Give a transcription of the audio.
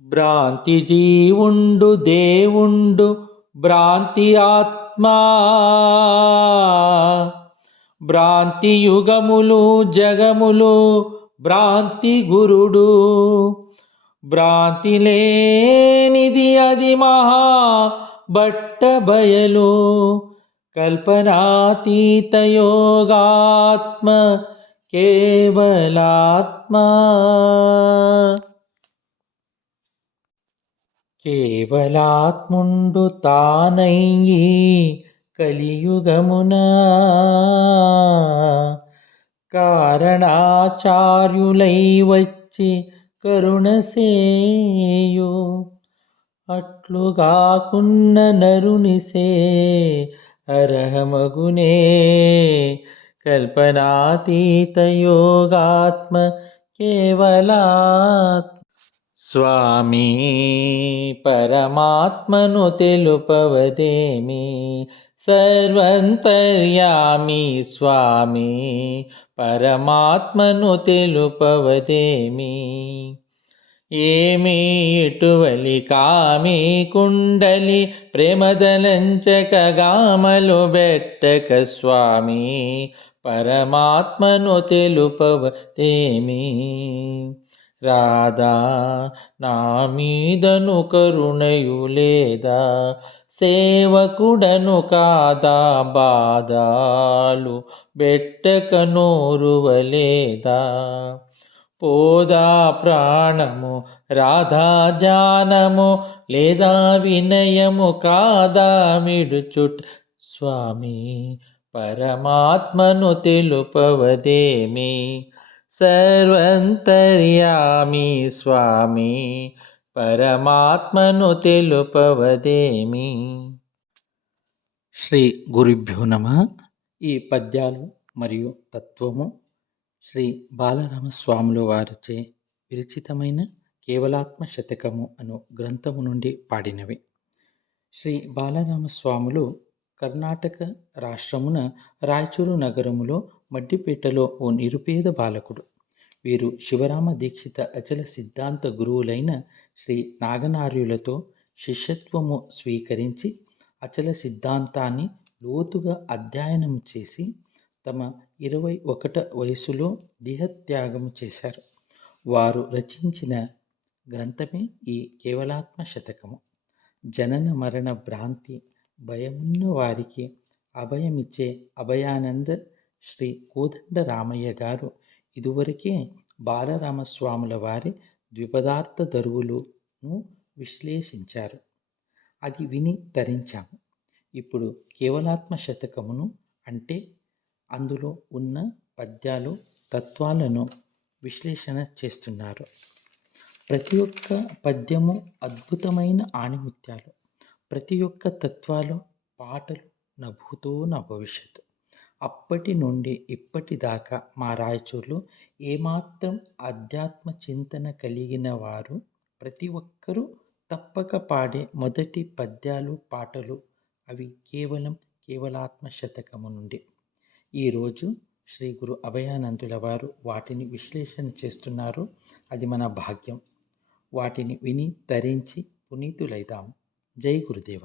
భ్రాంతి జీవుండు దేవుండు భ్రాంతి ఆత్మా భ్రాంతి యుగములు జగములు భ్రాంతి గురుడు భ్రాంతి లేనిది అది మహా బట్ట బయలు కల్పనాతీత యోగాత్మ కేవలాత్మా కేవలాత్ముండు తానయ్యి కలియుగమున కారణాచార్యులై వచ్చి కరుణసేయు అట్లుగాకున్న నరునిసే అర్హమగునే కల్పనాతీత యోగాత్మ కేవలాత్మ స్వామి పరమాత్మను తెలుపవదేమి సర్వంతర్యామి స్వామి పరమాత్మను తెలుపవదేమి ఏమి ఇటువలి కామి కుండలి ప్రేమదలంచకగామలు బెట్టక స్వామి పరమాత్మను తెలుపవదేమి రాధా నా మీదను కరుణయు లేదా సేవకుడను కాదా బాధాలు బెట్టక నోరువలేదా పోదా ప్రాణము రాధా జానము లేదా వినయము కాదా మిడుచుట్ స్వామి పరమాత్మను తెలుపవదేమి సర్వంతర్యామి స్వామి పరమాత్మను తెలుపవదేమి. శ్రీ గురుభ్యో నమః. ఈ పద్యాలు మరియు తత్వము శ్రీ బాలరామస్వాముల వారిచే విరచితమైన కేవలాత్మ శతకము అను గ్రంథము నుండి పాడినవి. శ్రీ బాలరామస్వాములు కర్ణాటక రాష్ట్రమున రాయచూరు నగరములో మడ్డిపేటలో ఓ నిరుపేద బాలకుడు. వీరు శివరామ దీక్షిత అచల సిద్ధాంత గురువులైన శ్రీ నాగనార్యులతో శిష్యత్వము స్వీకరించి అచల సిద్ధాంతాన్ని లోతుగా అధ్యయనం చేసి తమ 21 వయసులో దేహత్యాగము చేశారు. వారు రచించిన గ్రంథమే ఈ కేవలాత్మ శతకము. జనన మరణ భ్రాంతి భయమున్న వారికి అభయమిచ్చే అభయానంద శ్రీ కోదండ రామయ్య గారు ఇదివరకే బాలరామస్వాముల వారి ద్విపదార్థ దరువులను విశ్లేషించారు. అది విని తరించాము. ఇప్పుడు కేవలాత్మ శతకమును అంటే అందులో ఉన్న పద్యాలు తత్వాలను విశ్లేషణ చేస్తున్నారు. ప్రతి ఒక్క పద్యము అద్భుతమైన ఆణిముత్యాలు. ప్రతి ఒక్క తత్వాలు పాటలు నా భూతో నా భవిష్యత్తు. అప్పటి నుండి ఇప్పటిదాకా మా రాయచూరులో ఏమాత్రం అధ్యాత్మ చింతన కలిగిన వారు ప్రతి ఒక్కరూ తప్పక పాడే మొదటి పద్యాలు పాటలు అవి కేవలం కేవలాత్మ శతకము నుండి. ఈరోజు శ్రీ గురు అభయానందుల వారు వాటిని విశ్లేషణ చేస్తున్నారు. అది మన భాగ్యం. వాటిని విని తరించి పునీతులైదాము. జై గురుదేవ.